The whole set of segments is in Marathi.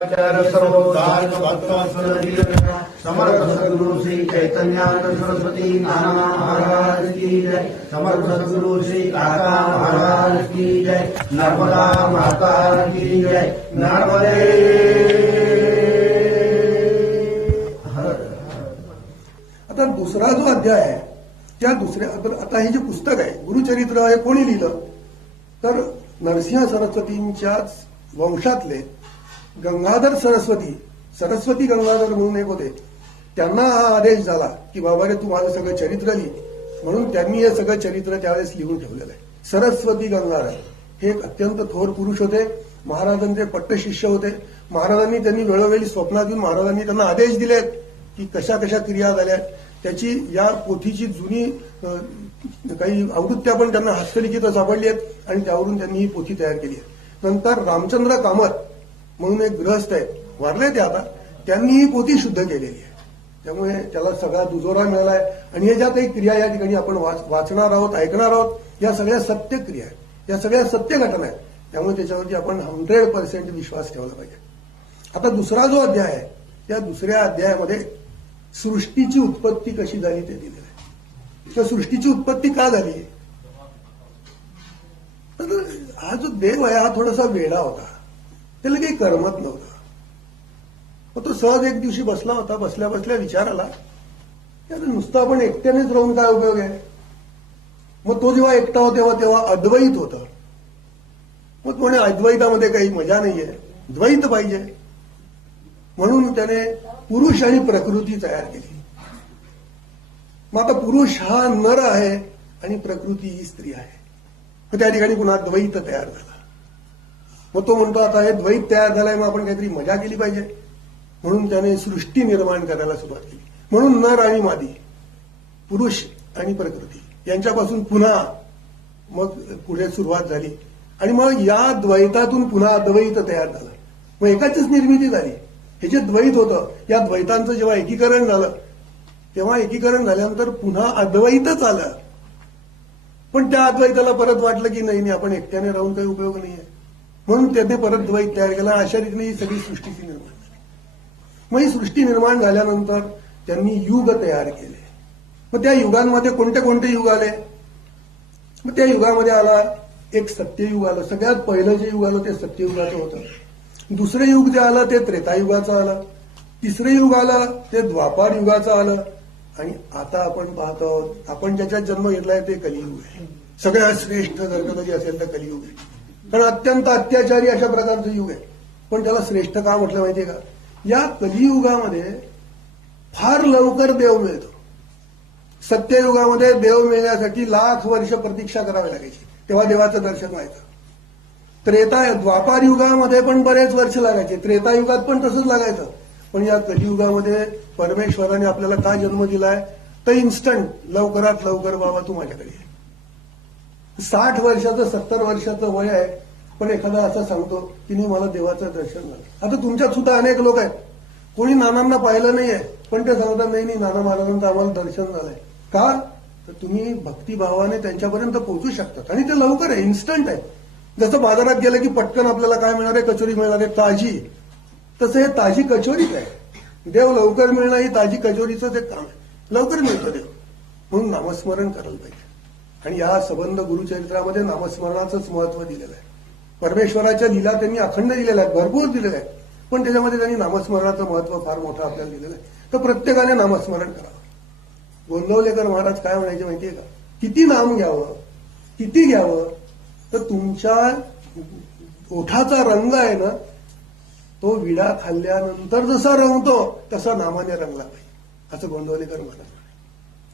सर्वोद्धारक समर्थ सद्गुरु श्री चैतन्यानंद सरस्वती नाना महाराज की जय। समर्थ सद्गुरु श्री काका महाराज की जय। नर्मदा माता की जय। नर्मदे। आता दुसरा जो अध्याय आहे त्या दुसऱ्या आता हे जे पुस्तक आहे गुरुचरित्र हे कोणी लिहिलं तर नरसिंह सरस्वतींच्याच वंशातले गंगाधर सरस्वती गंगाधर म्हणून एक होते. त्यांना हा आदेश झाला की बाबा रे तू माझं सगळं चरित्र लिही, म्हणून त्यांनी हे सगळं चरित्र त्यावेळेस लिहून ठेवलेलं आहे. सरस्वती गंगाधर हे एक अत्यंत थोर पुरुष होते. महाराजांचे पट्टशिष्य होते. महाराजांनी त्यांनी वेळोवेळी स्वप्नात येऊन महाराजांनी त्यांना आदेश दिलेत की कशा कशा क्रिया झाल्या. त्याची या पोथीची जुनी काही आवृत्त्या पण त्यांना हस्तलिखित सापडली आहेत आणि त्यावरून त्यांनी ही पोथी तयार केली आहे. नंतर रामचंद्र कामत म्हणून एक गृहस्थ आहेत, वारले ते आता, त्यांनी ही पोथी शुद्ध केलेली आहे. त्यामुळे त्याला सगळा दुजोरा मिळालाय. आणि हे ज्या काही क्रिया या ठिकाणी आपण वाचणार आहोत, ऐकणार आहोत, या सगळ्या सत्य क्रिया आहेत, या सगळ्या सत्य घटना आहेत. त्यामुळे त्याच्यावरती आपण 100% विश्वास ठेवला पाहिजे. आता दुसरा जो अध्याय आहे त्या दुसऱ्या अध्यायामध्ये सृष्टीची उत्पत्ती कशी झाली ते दिलेलं आहे. त्या सृष्टीची उत्पत्ती का झाली. हा जो देव आहे हा थोडासा वेडा होता, त्याला काही करमत नव्हतं. मग तो सहज एक दिवशी बसला होता. बसल्या बसल्या विचार आला नुसतं आपण एकट्यानेच राहून काय उपयोग आहे. मग तो जेव्हा एकटा होता तेव्हा अद्वैत होतं. मग तो म्हणे अद्वैतामध्ये काही मजा नाहीये, द्वैत पाहिजे. म्हणून त्याने पुरुष आणि प्रकृती तयार केली. मग आता पुरुष हा नर आहे आणि प्रकृती ही स्त्री आहे. मग त्या ठिकाणी पुन्हा द्वैत तयार झाला. मग तो म्हणतो आता हे द्वैत तयार झालाय, मग आपण काहीतरी मजा केली पाहिजे. म्हणून त्याने सृष्टी निर्माण करायला सुरुवात केली. म्हणून नर आणि मादी, पुरुष आणि प्रकृती यांच्यापासून पुन्हा मग पुढे सुरुवात झाली. आणि मग या द्वैतातून पुन्हा अद्वैत तयार झालं. मग एकाचीच निर्मिती झाली. हे जे द्वैत होतं या द्वैतांचं जेव्हा एकीकरण झालं तेव्हा एकीकरण झाल्यानंतर पुन्हा अद्वैतच आलं. पण त्या अद्वैताला परत वाटलं की नाही आपण एकट्याने राहून काही उपयोग नाहीये, म्हणून त्याने परत द्वैत तयार केला. अशा रीतीने ही सगळी सृष्टीची निर्माण झाली. मग ही सृष्टी निर्माण झाल्यानंतर त्यांनी युग तयार केले. मग त्या युगांमध्ये कोणते कोणते युग आले. मग त्या युगामध्ये आला एक सत्ययुग आलं. सगळ्यात पहिलं जे युग आलं ते सत्ययुगाचं होतं. दुसरं युग जे आलं ते त्रेतायुगाचं आलं. तिसरं युग आलं ते द्वापार युगाचं आलं. आणि आता आपण पाहतो आपण ज्याच्यात जन्म घेतलाय ते कलियुग आहे. सगळ्यात श्रेष्ठ जर का कधी असेल तर कलियुग आहे. कारण अत्यंत अत्याचारी अशा प्रकारचं युग आहे. पण त्याला श्रेष्ठ का म्हटलं माहितीये का. या कलियुगामध्ये फार लवकर देव मिळतो. सत्ययुगामध्ये देव मिळण्यासाठी लाख वर्ष प्रतीक्षा करावी लागायची, तेव्हा देवाचं दर्शन व्हायचं. द्वापार युगामध्ये पण बरेच वर्ष लागायचे, त्रेतायुगात पण तसंच लागायचं. पण या कलियुगामध्ये परमेश्वराने आपल्याला का जन्म दिलाय तर इन्स्टंट, लवकरात लवकर बाबा तू माझ्याकडे ये. 60 वर्षाचं 70 वर्षाचं वय आहे, पण एखादा असं सांगतो की नाही मला देवाचं दर्शन झालं. आता तुमच्यात सुद्धा अनेक लोक आहेत, कोणी नानांना पाहिलं नाहीये पण ते सांगतात नाही नाना महाराजांचं आम्हाला दर्शन झालंय. का तर तुम्ही भक्तिभावाने त्यांच्यापर्यंत पोहोचू शकतात आणि ते लवकर आहे, इन्स्टंट आहे. जसं बाजारात गेलं की पटकन आपल्याला काय मिळणार आहे, कचोरी मिळणार आहे ताजी. तसं हे ताजी कचोरीच आहे. देव लवकर मिळणं ही ताजी कचोरीचंच एक काम आहे. लवकर मिळतं देव. म्हणून नामस्मरण करायला पाहिजे. आणि या संबंध गुरुचरित्रामध्ये नामस्मरणाचंच महत्व दिलेलं आहे. परमेश्वराच्या लीला त्यांनी अखंड दिलेल्या आहेत, भरपूर दिलेल्या आहेत, पण त्याच्यामध्ये त्यांनी नामस्मरणाचं महत्व फार मोठं आपल्याला दिलेलं आहे. तर प्रत्येकाने नामस्मरण करावं. गोंदवलेकर महाराज काय म्हणायचे माहितीये का, किती नाम घ्यावं, किती घ्यावं तर तुमच्या ओठाचा रंग आहे ना तो विडा खाल्ल्यानंतर जसा रंगतो तसा नामाने रंगला पाहिजे, असं गोंदवलेकर महाराज.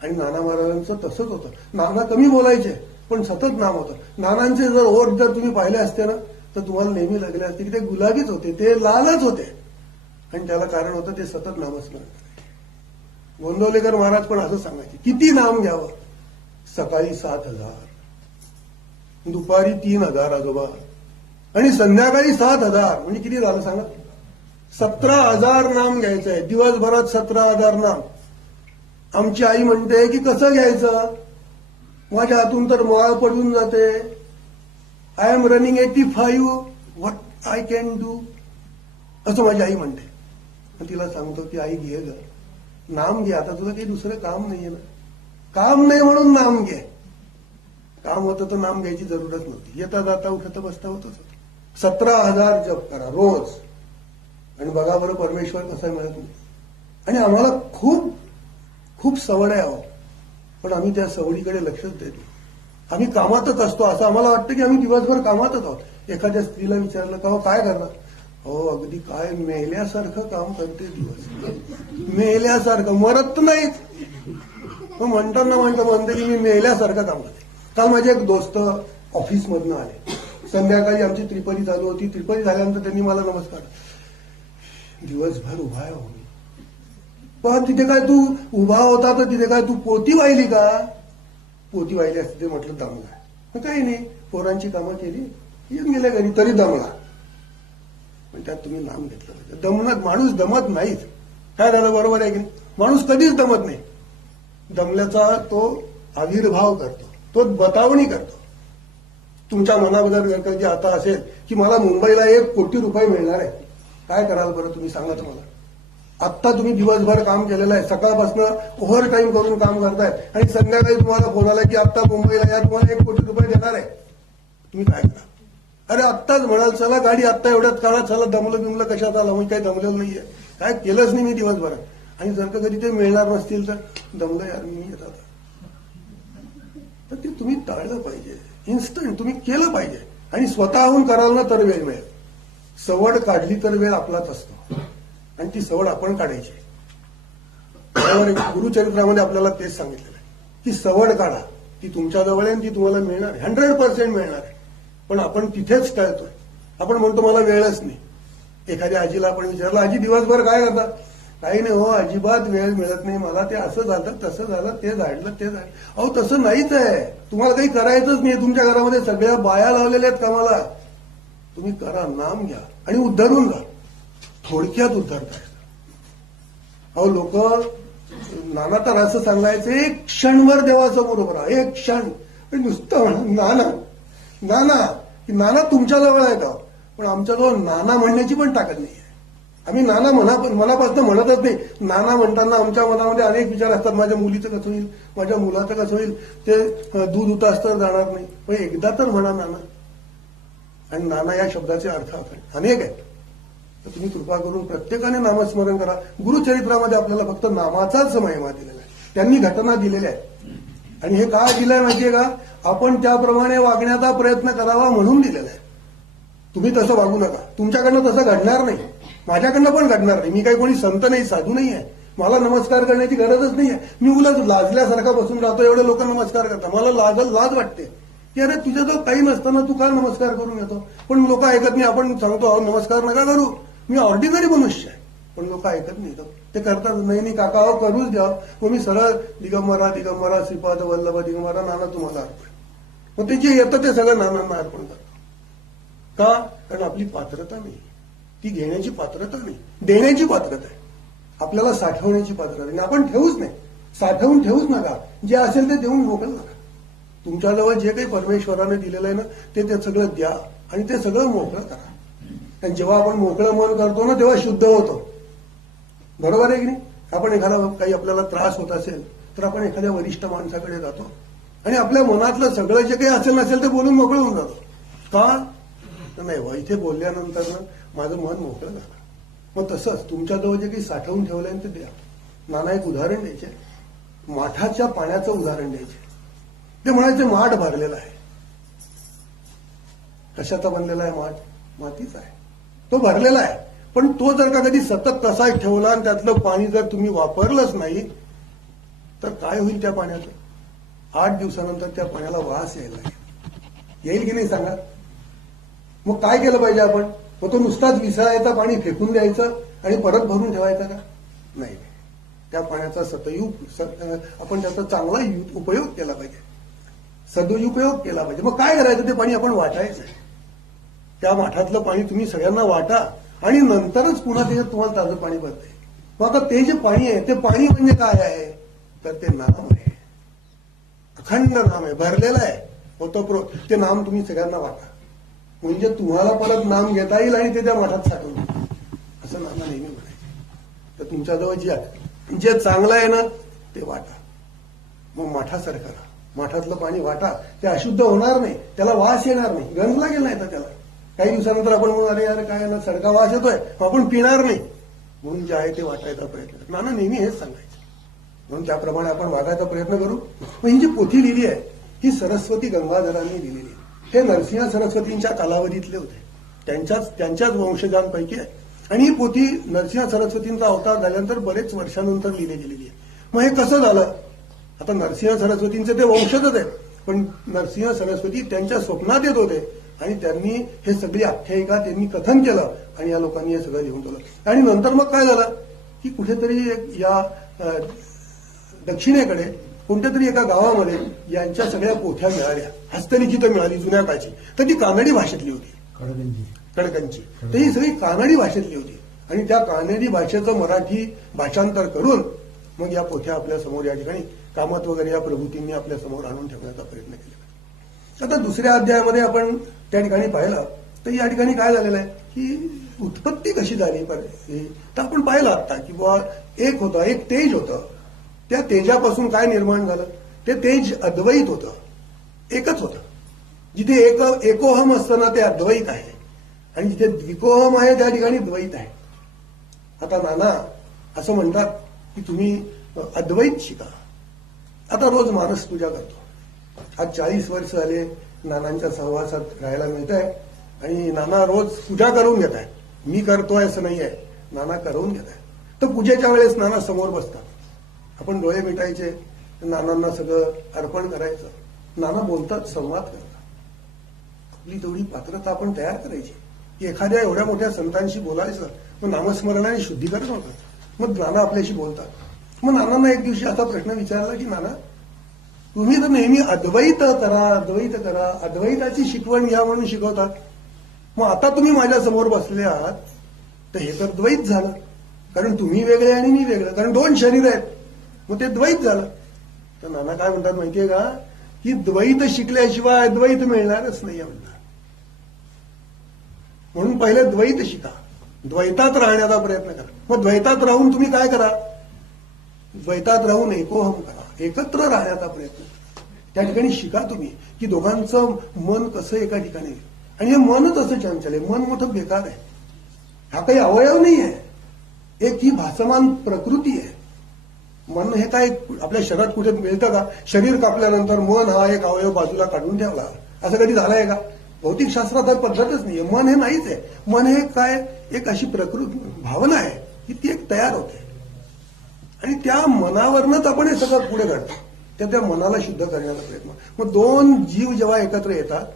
आणि नाना महाराजांचं तसंच होतं. नाना कमी बोलायचे पण सतत नाम होतं. नानांचे जर ओठ जर तुम्ही पाहिले असते ना तर तुम्हाला नेहमी लागले असते की ते गुलाबीच होते, ते लालच होते. आणि त्याला कारण होतं ते सतत नामस्मरण करायचे. गोंदवलेकर महाराज पण असं सांगायचे, किती नाम घ्यावं. सकाळी 7,000, दुपारी 3,000 आजोबा, आणि संध्याकाळी 7,000. म्हणजे किती झालं सांगा, 17,000 नाम घ्यायचं आहे दिवसभरात. 17,000 नाम. आमची आई म्हणते की कसं घ्यायचं, माझ्या हातून तर मोळा पडून जाते. I am running 85, what I can do. असं माझी आई म्हणते. मग तिला सांगतो की आई घे ग, नाम घे, आता तुला काही दुसरं काम नाहीये ना. काम नाही म्हणून नाम घे. काम होतं तर नाम घ्यायची जरूरच नव्हती. येता जाता उठता बसता होतच होतं. 17,000 जप करा रोज, आणि बघा बरं परमेश्वर कसा मिळत नाही. आणि आम्हाला खूप खूप सवड आहे अहो, पण आम्ही त्या सवडीकडे लक्षच देत नाही. आम्ही कामातच असतो, असं आम्हाला वाटतं की आम्ही दिवसभर कामातच आहोत. एखाद्या स्त्रीला विचारलं का हो काय करणार, हो अगदी काय मेल्यासारखं काम करते दिवस, मेल्यासारखं, मरत नाहीत. म्हणताना म्हणते की मी मेल्यासारखं काम करते. काल माझे एक दोस्त ऑफिसमधनं आले, संध्याकाळी आमची त्रिपदी चालू होती. त्रिपदी झाल्यानंतर त्यांनी मला नमस्कार, दिवसभर उभा आहे हो मी. पण तिथे काय तू उभा होता तर तिथे काय तू पोती वाहिली का, पोती वाहिली असते ते म्हटलं दमला. काही नाही, पोरांची कामं केली, येऊन गेल्या घरी, तरी दमला. पण त्यात तुम्ही नाम घेतलं पाहिजे. दमणं, माणूस दमत नाहीच. काय झालं, बरोबर आहे की नाही, माणूस कधीच दमत नाही. दमल्याचा तो आविर्भाव करतो, तो बतावणी करतो. तुमच्या मनाबद्दल जर का आता असेल की मला मुंबईला 1 कोटी रुपये मिळणार आहे, काय कराल बरं तुम्ही सांगा मला. आत्ता तुम्ही दिवसभर काम केलेलं आहे, सकाळपासून ओव्हर टाईम करून काम करताय, आणि संध्याकाळी तुम्हाला फोन आला की आत्ता मुंबईला या, तुम्हाला 1 कोटी रुपये देणार आहे. तुम्ही काय करा, अरे आत्ताच म्हणाल चला गाडी आत्ता एवढ्याच काळात, चला दमलं कशात आला, म्हणजे काही दमलेलं नाहीये, काय केलंच नाही मी दिवसभरात. आणि जर का कधी ते मिळणार नसतील तर दमलं यार मी येतात, तर ते तुम्ही टाळलं पाहिजे. इन्स्टंट तुम्ही केलं पाहिजे, आणि स्वतःहून कराल ना तर वेळ मिळेल. सवड काढली तर वेळ आपलाच असतो, आणि ती सवड आपण काढायची. गुरुचरित्रामध्ये आपल्याला तेच सांगितलेलं आहे की सवड काढा, ती तुमच्याजवळ आहे, ती तुम्हाला मिळणार आहे, 100% मिळणार आहे. पण आपण तिथेच टाळतोय. आपण म्हणतो मला वेळच नाही. एखाद्या आजीला आपण विचारलं, आजी दिवसभर काय करता, काही नाही हो, अजिबात वेळ मिळत नाही मला, ते असं झालं तसं झालं, ते झाडलं ते झालं. अहो तसं नाहीच आहे, तुम्हाला काही करायचंच नाही. तुमच्या घरामध्ये सगळ्या बाया लावलेल्या आहेत कामाला. तुम्ही करा, नाम घ्या, आणि उद्धरून जा. थोडक्यात उद्धरता येतं. अहो लोक नाना तर असं सांगायचं, 1 क्षणभर देवासमोर उभं राहा, 1 क्षण. नुसतं नाना नाना, की नाना तुमच्याजवळ आहे का, पण आमच्याजवळ नाना म्हणण्याची पण ताकद नाही आहे. आम्ही नाना मनापासून म्हणतच नाही. नाना म्हणताना आमच्या मनामध्ये अनेक विचार असतात, माझ्या मुलीचं कसं होईल, माझ्या मुलाचं कसं होईल, ते दूध उतास तर जाणार नाही, पण एकदा तर म्हणा नाना. आणि नाना या शब्दाचे अर्थ अनेक आहेत. तर तुम्ही कृपा करून प्रत्येकाने नामस्मरण करा. गुरुचरित्रामध्ये आपल्याला फक्त नामाचाच महिमा दिलेला आहे, त्यांनी घटना दिलेल्या आहेत. आणि हे काय दिलंय माहितीये का, आपण त्याप्रमाणे वागण्याचा प्रयत्न करावा म्हणून दिलेलं आहे. तुम्ही तसं वागू नका, तुमच्याकडनं तसं घडणार नाही, माझ्याकडनं पण घडणार नाही. मी काही कोणी संत नाही, साधू नाही आहे, मला नमस्कार करण्याची गरजच नाही आहे. मी उलट लाजल्यासारखा बसून राहतो, एवढे लोक नमस्कार करतात, मला लाज वाटते की अरे तुझ्याजवळ काही नसताना तू का नमस्कार करून येतो. पण लोक ऐकत नाही. आपण सांगतो अहो नमस्कार नका करू, मी ऑर्डिनरी मनुष्य आहे, पण लोक ऐकत नाही. ते करतात, नाही काका अहो करूच द्या. मग मी सरळ दिगंबरा श्रीपाद वल्लभ दिगंबरा नाना तुम्हाला अर्पण. मग ते जे येतं ते सगळं नानांना अर्पण करतो. का, कारण आपली पात्रता नाही, ती घेण्याची पात्रता नाही, देण्याची पात्रता आहे. आपल्याला साठवण्याची पात्रता नाही, आपण ठेवूच नाही. साठवून ठेवूच नका, जे असेल ते देऊन मोकळं नका. तुमच्याजवळ जे काही परमेश्वराने दिलेलं आहे ना, ते सगळं द्या, आणि ते सगळं मोकळं करा. आणि जेव्हा आपण मोकळं मन करतो ना, तेव्हा शुद्ध होतो. बरोबर आहे की नाही. आपण एखादा काही आपल्याला त्रास होत असेल तर आपण एखाद्या वरिष्ठ माणसाकडे जातो, आणि आपल्या मनातलं सगळं जे काही असेल नसेल ते बोलून मोकळं होऊन जातो. का, नाही इथे बोलल्यानंतर ना माझं मन मोकळं झालं. मग तसंच तुमच्याजवळ जे काही साठवून ठेवलंय ते द्या. नाना एक उदाहरण द्यायचे, माठाच्या पाण्याचं उदाहरण द्यायचे. ते म्हणायचे माठ भरलेला आहे. कशाचा बनलेला आहे माठ, मातीचा आहे, तो भरलेला आहे. पण तो जर का कधी सतत तसाच ठेवला आणि त्यातलं पाणी जर तुम्ही वापरलंच नाही तर काय होईल त्या पाण्याचं. 8 दिवसानंतर त्या पाण्याला वास यायला लागेल. येईल की नाही सांगा. मग काय केलं पाहिजे आपण, मग तो नुसताच विसळायचा, पाणी फेकून द्यायचं आणि परत भरून ठेवायचं का, नाही. त्या पाण्याचा आपण त्याचा चांगला उपयोग केला पाहिजे, सदुपयोग केला पाहिजे. मग काय करायचं, ते पाणी आपण वाटायचं. त्या माठातलं पाणी तुम्ही सगळ्यांना वाटा, आणि नंतरच पुन्हा त्याच्यात तुम्हाला ताजं पाणी भरते. मग आता ते जे पाणी आहे ते पाणी म्हणजे काय आहे, तर ते नाम आहे. अखंड नाम आहे, भरलेलं आहे, होतो ते नाम तुम्ही सगळ्यांना वाटा. म्हणजे तुम्हाला परत नाम घेता येईल आणि ते त्या मठात साठवून. असं नाना नेहमी म्हणायचे. तर तुमच्याजवळ जे चांगलं आहे ना ते वाटा, मग माठासारखं राहा. माठातलं पाणी वाटा, ते अशुद्ध होणार नाही, त्याला वास येणार नाही, गंज लागेल नाही तर त्याला. काही दिवसानंतर आपण म्हणू अरे यार काय ना सडका वास येतोय, आपण पिणार नाही. म्हणून जे आहे ते वाटायचा प्रयत्न कर. नाना नेहमी हेच सांगायचे. म्हणून त्याप्रमाणे आपण वागायचा प्रयत्न करू. पण ही जी पोथी लिहिली आहे ही सरस्वती गंगाधरांनी लिहिलेली आहे. हे नरसिंह सरस्वतींच्या कालावधीतले होते, त्यांच्याच वंशजांपैकी आहे. आणि ही पोथी नरसिंह सरस्वतींचा अवतार झाल्यानंतर बरेच वर्षानंतर लिहिली गेलेली आहे. मग हे कसं झालं? आता नरसिंह सरस्वतींचे ते वंशजच आहेत, पण नरसिंह सरस्वती त्यांच्या स्वप्नात येत होते आणि त्यांनी हे सगळी आख्यायिका त्यांनी कथन केलं आणि या लोकांनी हे सगळं लिहून ठेवलं. आणि नंतर मग काय झालं की कुठेतरी या दक्षिणेकडे कोणत्या तरी एका गावामध्ये यांच्या सगळ्या पोथ्या मिळाल्या, हस्तलिखित मिळाली जुन्या काळची. तर ती कानडी भाषेतली होती, खडकांची. तर ही सगळी कानडी भाषेतली होती आणि त्या कानडी भाषेचं मराठी भाषांतर करून मग या पोथ्या आपल्या समोर या ठिकाणी कामत वगैरे या प्रभूतींनी आपल्या समोर आणून ठेवण्याचा प्रयत्न केला. आता दुसऱ्या अध्यायामध्ये आपण त्या ठिकाणी पाहिलं तर या ठिकाणी काय झालेलं आहे की उत्पत्ती कशी झाली तर आपण पाहिलं आता की बुवा एक होतं, एक तेज होतं. त्या तेजापासून काय निर्माण झालं? ते तेज अद्वैत होतं, एकच होतं. जिथे एकोहम असतं ना ते अद्वैत आहे आणि जिथे द्विकोहम आहे त्या ठिकाणी द्वैत आहे. आता नाना असं म्हणतात की तुम्ही अद्वैत शिका. आता रोज मानस पूजा करतो. आज 40 वर्ष झाले नानांच्या सहवासात राहायला मिळत आहे आणि नाना रोज पूजा करून घेत आहे. मी करतोय असं नाही आहे, नाना करून घेत आहे. तर पूजेच्या वेळेस नाना समोर बसतात, आपण डोळे मिटायचे, नानांना सगळं अर्पण करायचं. नाना बोलतात, संवाद करतात. आपली तेवढी पात्रता आपण तयार करायची की एखाद्या एवढ्या मोठ्या संतांशी बोलायचं, मग नामस्मरणाने शुद्धीकरण होतं. मग नाना आपल्याशी बोलतात. मग नानांना एक दिवशी असा प्रश्न विचारला की नाना तुम्ही तर नेहमी अद्वैत करा, अद्वैत करा, अद्वैताची शिकवण घ्या म्हणून शिकवतात. मग आता तुम्ही माझ्या समोर बसले आहात तर हे तर द्वैत झालं, कारण तुम्ही वेगळे आणि मी वेगळं, कारण 2 शरीर आहेत, मग ते द्वैत झालं. तर नाना काय म्हणतात माहितीये का की द्वैत शिकल्याशिवाय अद्वैत मिळणारच नाही म्हणतात. म्हणून पहिले द्वैत शिका, द्वैतात राहण्याचा प्रयत्न करा. मग द्वैतात राहून तुम्ही काय करा? द्वैतात राहून एकोहम करा, एकत्र राहण्याचा प्रयत्न करा. त्या ठिकाणी शिका तुम्ही की दोघांचं मन कसं एका ठिकाणी आहे. आणि हे मनच असं चंचल आहे, मन मोठं बेकार आहे. हा काही अवयव नाही आहे, एक ही भासमान प्रकृती आहे. मन हे काय आपल्या शरीरात कुठे मिळतं का? शरीर कापल्यानंतर मन हा एक अवयव बाजूला काढून ठेवला, असं कधी झालंय का? भौतिकशास्त्रात हा पद्धतच नाहीये. मन हे नाहीच आहे. मन हे काय एक अशी प्रकृती भावना आहे की ती एक तयार होते आणि त्या मनावरनच आपण हे सगळं पुढे घडतो. त्या मनाला शुद्ध करण्याचा प्रयत्न. मग 2 जीव जेव्हा एकत्र येतात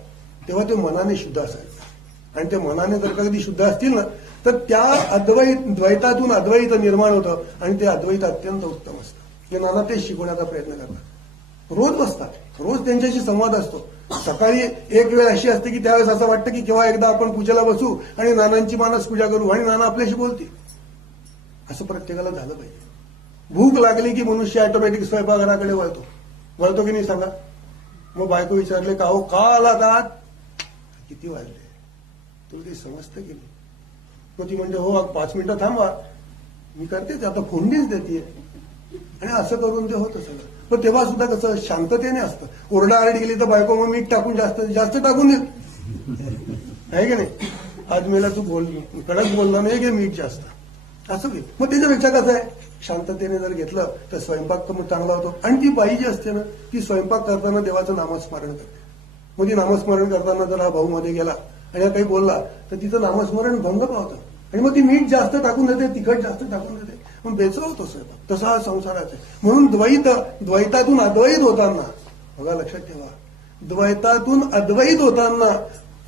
तेव्हा ते मनाने शुद्ध असायचं आणि ते मनाने जर कधी शुद्ध असतील ना तर त्या द्वैतातून अद्वैत निर्माण होतं आणि ते अद्वैत अत्यंत उत्तम असतं. हे नाना तेच शिकवण्याचा प्रयत्न करतात. रोज बसतात, रोज त्यांच्याशी संवाद असतो. सकाळी एक वेळ अशी असते की त्यावेळेस असं वाटतं की केव्हा एकदा आपण पूजेला बसू आणि नानांची मानस पूजा करू आणि नाना आपल्याशी बोलतील. असं प्रत्येकाला झालं पाहिजे. भूक लागली की मनुष्य ऑटोमॅटिक स्वयंपाकघराकडे वळतो की नाही सांगा? मग बायको विचारले का हो का आलात आत? किती वाजले? तुला काही समजतं की नाही? मग ती म्हणजे हो 5 मिनिटं थांबा, मी करतेच आता फोडणीच देते आणि असं करून ते होतं सगळं. पण तेव्हा सुद्धा कसं शांततेने असतं. ओरडाआरडी गेली तर बायको मग मीठ टाकून जास्त टाकून देत आहे की नाही? आज मेला तू कडक बोलला नाही घे मीठ जास्त, असं घे. मग त्याच्यापेक्षा कसं आहे शांततेने जर घेतलं तर स्वयंपाक तर चांगला होतो. आणि ती बाई जी असते ना ती स्वयंपाक करताना देवाचं नामस्मरण करते. मग ती नामस्मरण करताना जर हा भाऊ मध्ये गेला आणि हा काही बोलला तर तिचं नामस्मरण भंग पावतं आणि मग ती मीठ जास्त टाकून देते, तिखट जास्त टाकून देते, मग बेचव होतो स्वयंपाक. तसा हा संसाराचा आहे. म्हणून द्वैतातून अद्वैत होताना बघा लक्षात ठेवा, द्वैतातून अद्वैत होताना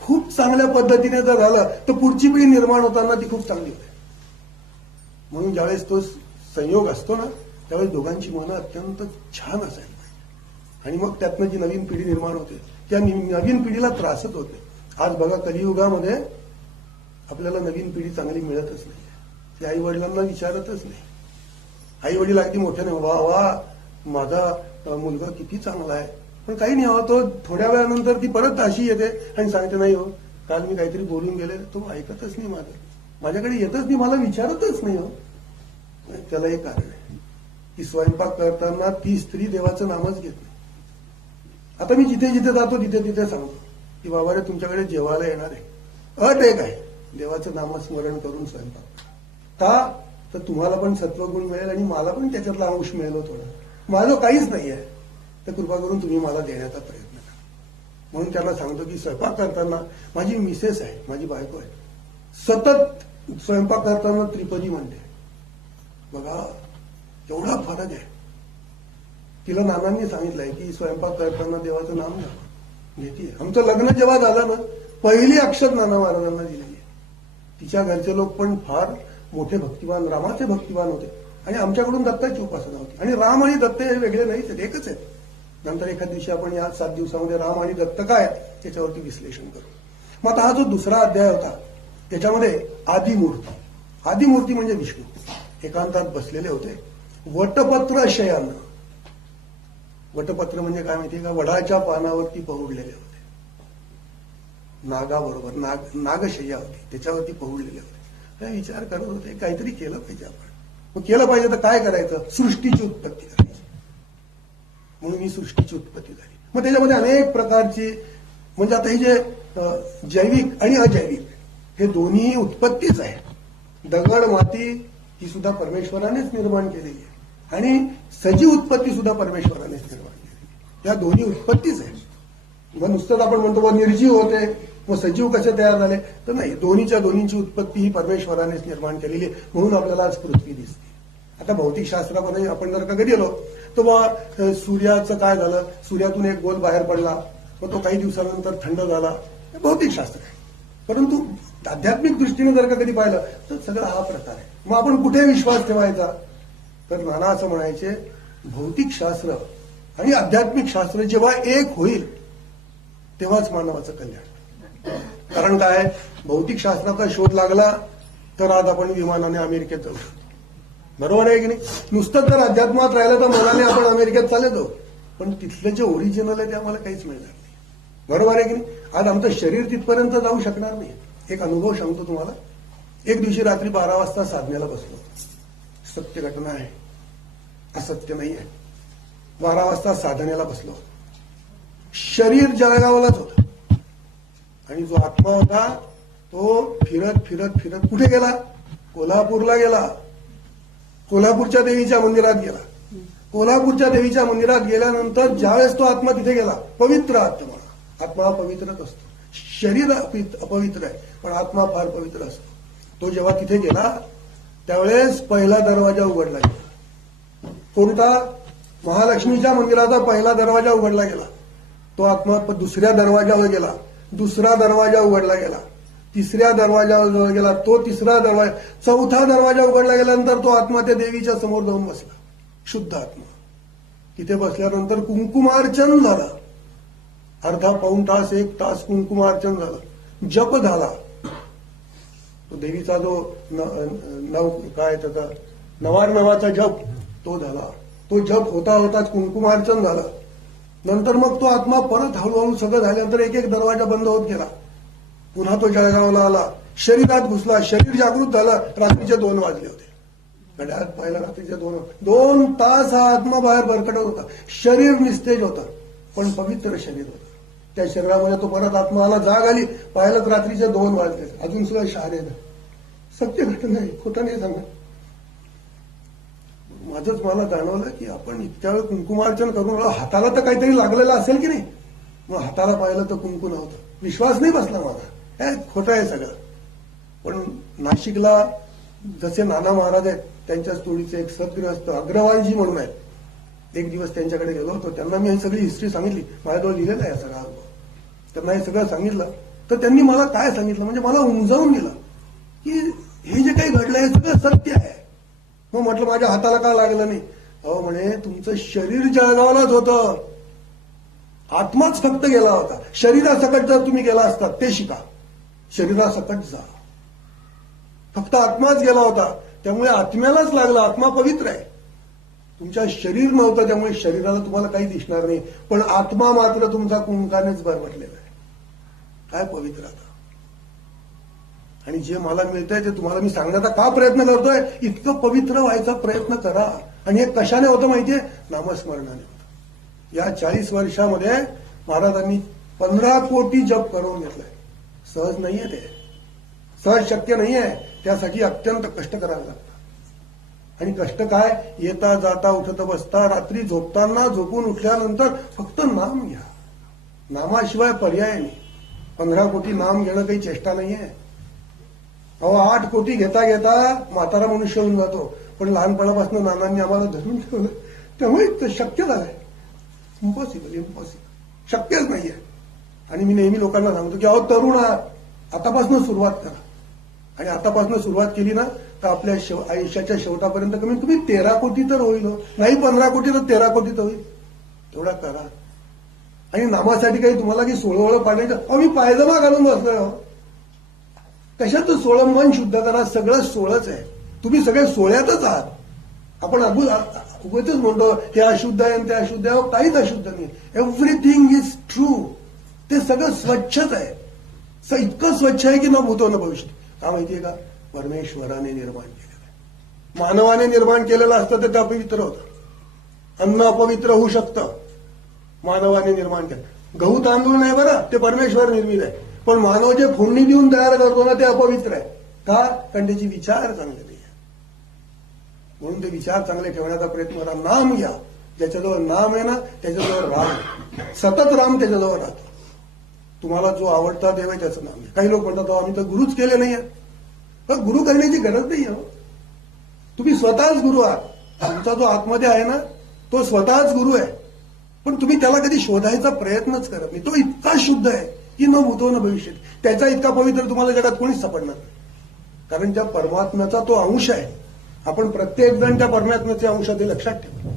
खूप चांगल्या पद्धतीने जर झालं तर पुढची पिढी निर्माण होताना ती खूप चांगली होते. म्हणून ज्यावेळेस तो संयोग असतो ना त्यावेळेस दोघांची मनं अत्यंत छान असायला पाहिजे आणि मग त्यातनं जी नवीन पिढी निर्माण होते त्या नवीन पिढीला त्रासच होते. आज बघा कलियुगामध्ये आपल्याला नवीन पिढी चांगली मिळतच नाही. ती आई वडिलांना विचारतच नाही. आई वडील अगदी मोठ्याने वा वा माझा मुलगा किती चांगला आहे, पण काही नाही हवा. तो थोड्या वेळानंतर ती परत अशी येते आणि सांगते नाही हो काल मी काहीतरी बोलून गेले, तो ऐकतच नाही माझं. माझ्याकडे येतच नाही, मला विचारतच नाही. त्याला एक कारण आहे की स्वयंपाक करताना ती स्त्री देवाचं नामच घेत नाही. आता मी जिथे जिथे जातो तिथे तिथे सांगतो की बाबा रे तुमच्याकडे जेवायला येणार आहे, अट एक आहे, देवाचं नामस्मरण करून स्वयंपाक का, तर तुम्हाला पण सत्वगुण मिळेल आणि मला पण त्याच्यातला अंश मिळेल थोडा. माझं काहीच नाही आहे, तर कृपा करून तुम्ही मला देण्याचा प्रयत्न करा. म्हणून त्याला सांगतो की स्वयंपाक करताना माझी मिसेस आहे, माझी बायको आहे, सतत स्वयंपाक करताना त्रिपदी म्हणते. बघा एवढा फरक आहे. तिला नानांनी सांगितलंय की स्वयंपाक करताना देवाचं नाम घेते. आमचं लग्न जेव्हा झालं ना, पहिली अक्षर नाना महाराजांना दिलेली आहे. तिच्या घरचे लोक पण फार मोठे भक्तिवान, रामाचे भक्तिवान होते आणि आमच्याकडून दत्ताची उपासना होती. आणि राम आणि दत्त हे वेगळे नाहीच आहेत, एकच आहेत. नंतर एखाद दिवशी आपण या 7 दिवसामध्ये राम आणि दत्त काय त्याच्यावरती विश्लेषण करू. मग आता हा जो दुसरा अध्याय होता त्याच्यामध्ये आदिमूर्ती, आदिमूर्ती म्हणजे विष्णू एकांतात बसलेले होते वटपत्र शयन. वटपत्र म्हणजे काय माहितीये का, वडाच्या पानावरती पहुडलेले होते, नागाबरोबर नागशय्या होती त्याच्यावरती पहुडलेले होते. काय विचार करत होते काहीतरी केलं पाहिजे आपण. मग केलं पाहिजे तर काय करायचं, सृष्टीची उत्पत्ती करायची. म्हणून ही सृष्टीची उत्पत्ती झाली. मग त्याच्यामध्ये अनेक प्रकारची, म्हणजे आता ही जे जैविक आणि अजैविक हे दोन्ही उत्पत्तीच आहे. दगड माती ही सुद्धा परमेश्वरानेच निर्माण केलेली आहे आणि सजीव उत्पत्ती सुद्धा परमेश्वरानेच निर्माण केलेली. या दोन्ही उत्पत्तीच आहे. मग नुसतंच आपण म्हणतो बा निर्जीव होते मग सजीव कसे तयार झाले, तर नाही, दोन्हीची उत्पत्ती ही परमेश्वरानेच निर्माण केलेली आहे. म्हणून आपल्याला आज पृथ्वी दिसते. आता भौतिकशास्त्रामध्ये आपण जर का गेलो तर मग सूर्याचं काय झालं, सूर्यातून एक गोल बाहेर पडला, मग तो काही दिवसानंतर थंड झाला, भौतिकशास्त्र आहे. परंतु आध्यात्मिक दृष्टीने जर का कधी पाहिलं तर सगळा हा प्रकार आहे. मग आपण कुठे विश्वास ठेवायचा, तर नाना असं म्हणायचे भौतिकशास्त्र आणि आध्यात्मिक शास्त्र जेव्हा एक होईल तेव्हाच मानवाचं कल्याण. कारण काय, भौतिकशास्त्राचा शोध लागला तर आज आपण विमानाने अमेरिकेत जाऊ शकतो. बरोबर आहे की नाही. नुसतं जर अध्यात्मात राहिलं तर मनाने आपण अमेरिकेत चालत जाऊ, पण तिथलं जे ओरिजिनल आहे ते आम्हाला काहीच मिळणार नाही. बरोबर आहे की नाही. आज आमचं शरीर तिथपर्यंत जाऊ शकणार नाही. एक अनुभव सांगतो तुम्हाला. एक दिवशी रात्री 12 वाजता साधनेला बसलो. सत्य घटना आहे, असत्य नाही आहे. 12 वाजता साधनेला बसलो. शरीर जळगावलाच होतं आणि जो आत्मा होता तो फिरत फिरत फिरत कुठे गेला, कोल्हापूरला गेला. कोल्हापूरच्या देवीच्या मंदिरात गेला. कोल्हापूरच्या देवीच्या मंदिरात गेल्यानंतर ज्यावेळेस तो आत्मा तिथे गेला, पवित्र आत्मा, आत्मा पवित्रच असतो. शरीर अपवित्र आहे पण आत्मा फार पवित्र असतो. तो जेव्हा तिथे गेला त्यावेळेस पहिला दरवाजा उघडला गेला. कोणता, महालक्ष्मीच्या मंदिराचा पहिला दरवाजा उघडला गेला. तो आत्मा दुसऱ्या दरवाजावर गेला, दुसरा दरवाजा उघडला गेला, तिसऱ्या दरवाजावर गेला, तो तिसरा दरवाजा, चौथा दरवाजा उघडला गेल्यानंतर तो आत्मा त्या देवीच्या समोर जाऊन बसला. शुद्ध आत्मा तिथे बसल्यानंतर कुंकुमार्चन झालं. अर्धा पाऊण तास, 1 तास कुंकुमार्चन झालं, जप झाला. तो देवीचा जो काय त्याचा नवाचा जप तो झाला. तो जप होता होताच कुंकुमार्चन झालं. नंतर मग तो आत्मा परत हळूहळू सगळं झाल्यानंतर एक एक दरवाजा बंद होत गेला. पुन्हा तो जळगावला आला, शरीरात घुसला, शरीर जागृत झालं. रात्रीचे 2 वाजले होते. घड्याळात पाहिला रात्रीचे 2 तास हा आत्मा बाहेर भरकटत होता. शरीर निस्तेज होतं पण पवित्र शरीर होतं. त्या शरीरामध्ये तो परत आत्मा आला, जाग आली, पाहिलं तर रात्रीचे 2 वाजले. अजून सुद्धा शहारे नाही. सत्य घटना आहे, खोटं नाही सांगा. माझंच मला जाणवलं की आपण इतक्या वेळ कुंकुमार्चन करून हाताला तर काहीतरी लागलेलं असेल की नाही. मग हाताला पाहिलं तर कुंकू नव्हतं. विश्वास नाही बसला माझा, काय खोटं आहे सगळं. पण नाशिकला जसे नाना महाराज आहेत त्यांच्याच टोळीचे एक सद्गृहस्थ अग्रवालजी म्हणून आहेत. एक दिवस त्यांच्याकडे गेलो होतो. त्यांना मी ही सगळी हिस्ट्री सांगितली. माझ्याजवळ लिहिलेला आहे सगळा अनुभव. त्यांना हे सगळं सांगितलं तर त्यांनी मला काय सांगितलं, म्हणजे मला उमजावून दिलं की हे जे काही घडलं हे सगळं सत्य आहे. मग म्हटलं माझ्या हाताला का लागलं नाही. अहो म्हणे तुमचं शरीर जळगावलाच होतं, आत्माच फक्त गेला होता. शरीरासकट जर तुम्ही गेला असतात ते शिका, शरीरासकट जा. फक्त आत्माच गेला होता त्यामुळे आत्म्यालाच लागला. आत्मा पवित्र आहे. तुमच्या शरीर नव्हतं त्यामुळे शरीराला तुम्हाला काही दिसणार नाही, पण आत्मा मात्र तुमचा कुंकानेच भरमटलेला आहे. काय पवित्र आता. आणि जे मला मिळतंय ते तुम्हाला मी सांगण्याचा का प्रयत्न करतोय, इतकं पवित्र व्हायचा प्रयत्न करा. आणि हे कशाने होतं माहितीये? नामस्मरणाने होतं. या 40 वर्षामध्ये महाराजांनी 15 कोटी जप करून घेतलाय. सहज नाहीये ते, सहज शक्य नाहीये. त्यासाठी अत्यंत कष्ट करावे लागतात. आणि कष्ट काय? येता जाता उठत बसता, रात्री झोपताना, झोपून उठल्यानंतर फक्त नाम घ्या. नामाशिवाय पर्याय नाही. 15 कोटी नाम घेणं काही चेष्टा नाहीये. अहो 8 कोटी घेता घेता म्हातारा मनुष्य होऊन जातो. पण लहानपणापासून नानांनी आम्हाला धरून ठेवलं, त्यामुळे ते शक्य झालंय. इम्पॉसिबल, शक्यच नाहीये. आणि मी नेहमी लोकांना सांगतो की अहो तरुण आहात, आतापासून सुरुवात करा. आणि आतापासून सुरुवात केली ना तर आपल्या आयुष्याच्या शेवटापर्यंत कमीत कमी 13 कोटी तर होईल. नाही 15 कोटी तर 13 कोटी तर होईल. तेवढा करा. आणि नामासाठी काही तुम्हाला काही सोळवळ पाडायचं, अहो मी पायजमा घालून बसलोय. कशात सोळं? मन शुद्ध करा. सगळं सोळच आहे. तुम्ही सगळे सोळ्यातच आहात. आपण उगतच म्हणतो हे अशुद्ध आहे आणि ते अशुद्ध आहे. काहीच अशुद्ध नाही. Everything is true. ते सगळं स्वच्छच आहे. इतकं स्वच्छ आहे की न भूतो न भविष्य. का माहितीये का? परमेश्वराने निर्माण केलेलं आहे. मानवाने निर्माण केलेलं असतं तर ते अपवित्र होतं. अन्न अपवित्र होऊ शकतं. मानवाने निर्माण केलं. गहू तांदूळ नाही बरं, ते परमेश्वर निर्मित आहे. पण मानव जे फोडणी देऊन तयार करतो ना ते अपवित्र आहे. का? कारण त्याचे विचार चांगले नाही. म्हणून ते विचार चांगले ठेवण्याचा प्रयत्न करा. नाम घ्या. ज्याच्याजवळ नाम आहे ना त्याच्याजवळ राम आहे. सतत राम त्याच्याजवळ राहतो. तुम्हाला जो आवडता देव आहे त्याचं नाम आहे. काही लोक म्हणतात आम्ही तर गुरुच केले नाहीये. तर गुरु करण्याची गरज नाही आहे. तुम्ही स्वतःच गुरु आहात. तुमचा जो आतमध्ये आहे ना तो स्वतःच गुरु आहे. पण तुम्ही त्याला कधी शोधायचा प्रयत्नच करत नाही. तो इतका शुद्ध आहे की न भूतो न भविष्य. त्याचा इतका पवित्र तुम्हाला जगात कोणीच सापडणार नाही. कारण त्या परमात्म्याचा तो अंश आहे. आपण प्रत्येक जण त्या परमात्म्याचे अंश ते लक्षात ठेवतो.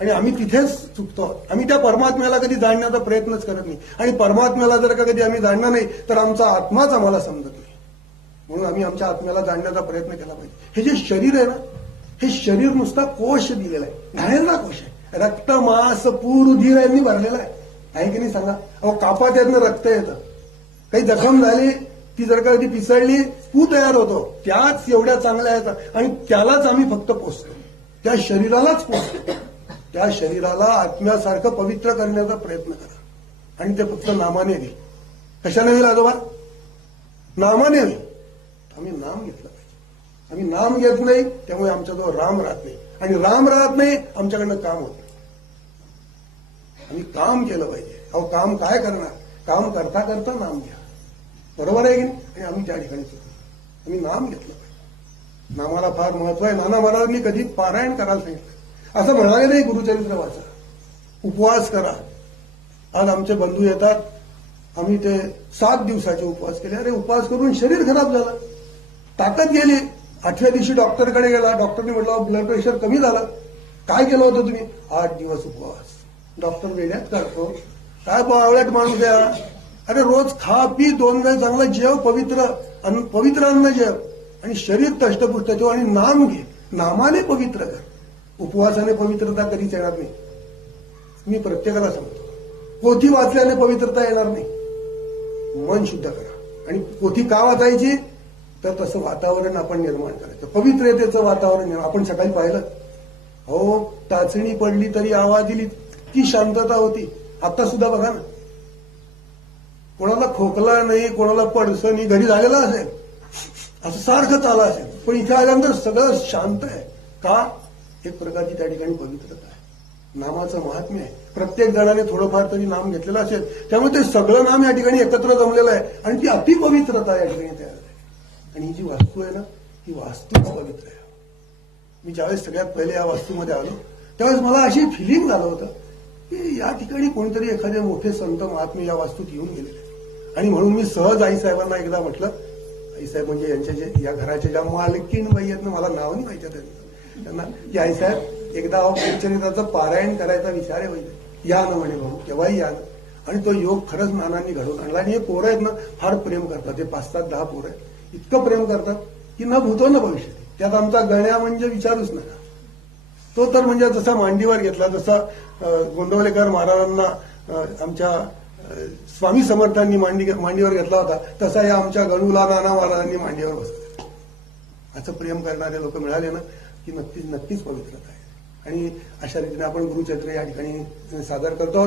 आणि आम्ही तिथेच चुकतो. आम्ही त्या परमात्म्याला कधी जाणण्याचा प्रयत्नच करत नाही. आणि परमात्म्याला जर का कधी आम्ही जाणणार नाही तर आमचा आत्माच आम्हाला समजत नाही. म्हणून आम्ही आमच्या आत्म्याला जाणण्याचा प्रयत्न केला पाहिजे. हे जे शरीर आहे ना हे शरीर नुसता कोश दिलेला आहे. घाणेरडा कोश आहे. रक्त मांस पूर धीर यांनी भरलेला आहे की नाही सांगा? अहो कापात यातनं रक्त येतं. काही जखम झाली ती जर का ती पिसळली पू तयार होतो. त्याच एवढ्या चांगल्या आहेत आणि त्यालाच आम्ही फक्त पोचतो. त्या शरीरालाच पोचतो. त्या शरीराला आत्म्यासारखं पवित्र करण्याचा प्रयत्न करा. आणि ते फक्त नामाने होईल. कशाने होईल आजोबा? नामाने होईल. आम्ही नाम घेतलं पाहिजे. आम्ही नाम घेत नाही त्यामुळे आमच्याजवळ राम राहत नाही. आणि राम राहत नाही आमच्याकडनं काम होत नाही. आम्ही काम केलं पाहिजे. अहो काम काय करणार? काम करता करता नाम घ्या. बरोबर आहे की नाही? आणि आम्ही त्या ठिकाणी चुकलो. आम्ही नाम घेतलं पाहिजे. नामाला फार महत्व आहे. नाना महाराजांनी कधी पारायण करायला सांगितलं. असं म्हणाले नाही गुरुचरित्र वाचा, उपवास करा. आज आमचे बंधू येतात. आम्ही ते 7 दिवसाचे उपवास केले. अरे उपवास करून शरीर खराब झालं, ताकद गेली. 8व्या दिवशी डॉक्टरकडे गेला. डॉक्टरने म्हटलं ब्लड प्रेशर कमी झालं. काय केलं होतं तुम्ही? 8 दिवस उपवास. डॉक्टर वेड्यात करतो. काय बावळ्यात माणूस द्या. अरे रोज खा पी 2 वेळ चांगला जेव, पवित्र अन्न जेव आणि शरीर तष्टपुष्ट ठेव आणि नाम घे. नामाने पवित्र कर. उपवासाने पवित्रता कधीच येणार नाही. मी प्रत्येकाला सांगतो. पोथी वाचल्याने पवित्रता येणार नाही. मन शुद्ध करा. आणि पोथी का वाचायची? तर तसं वातावरण आपण निर्माण करायचं. पवित्रतेचं वातावरण आपण सकाळी पाहिलं. हो टाचणी पडली तरी आवाज दिली की शांतता होती. आता सुद्धा बघा ना, कोणाला खोकला नाही, कोणाला पडसं नाही, घरी झालेला असेल असं सारखं चाललं असेल, पण इथे आल्यानंतर सगळं शांत आहे. का? एक प्रकारची त्या ठिकाणी पवित्रता आहे. नामाचं महात्म्य आहे. प्रत्येक जणाने थोडंफार तरी नाम घेतलेलं असेल त्यामुळे ते सगळं नाम या ठिकाणी एकत्र जमलेलं आहे आणि ती अतिपवित्रता या ठिकाणी तयार आहे. आणि ही जी वास्तू आहे ना ही वास्तूच पवित्र आहे. मी ज्यावेळेस सगळ्यात पहिले या वास्तूमध्ये आलो त्यावेळेस मला अशी फिलिंग झालं होतं की या ठिकाणी कोणीतरी एखादे मोठे संत महात्मे या वास्तूत येऊन गेलेले. आणि म्हणून मी सहज आईसाहेबांना एकदा म्हटलं, आईसाहेब म्हणजे यांच्या जे या घराच्या ज्या मालकीण बाई आहेत ना, मला नाव नाही माहिती त्यांना, की आईसाहेब एकदा पंचरित्राचं पारायण करायचा विचार आहे पाहिजे, या ना म्हणे भाऊ, केव्हाही या ना. आणि तो योग खरंच नानांनी घडवून आणला. आणि हे पोरं आहेत ना फार प्रेम करतात. हे 5-7-10 पोरं आहेत. इतकं प्रेम करतात की न भूतो न भविष्य. त्यात आमचा गण्या म्हणजे विचारूच नका. तो तर म्हणजे जसा मांडीवर घेतला, जसा गोंदवलेकर महाराजांना आमच्या स्वामी समर्थांनी मांडीवर घेतला होता तसा या आमच्या गणूला नाना महाराजांनी मांडीवर बसवला. असं प्रेम करणारे लोक मिळाले ना की नक्कीच पवित्रता आहे. आणि अशा रीतीने आपण गुरुचरित्र या ठिकाणी सादर करतो.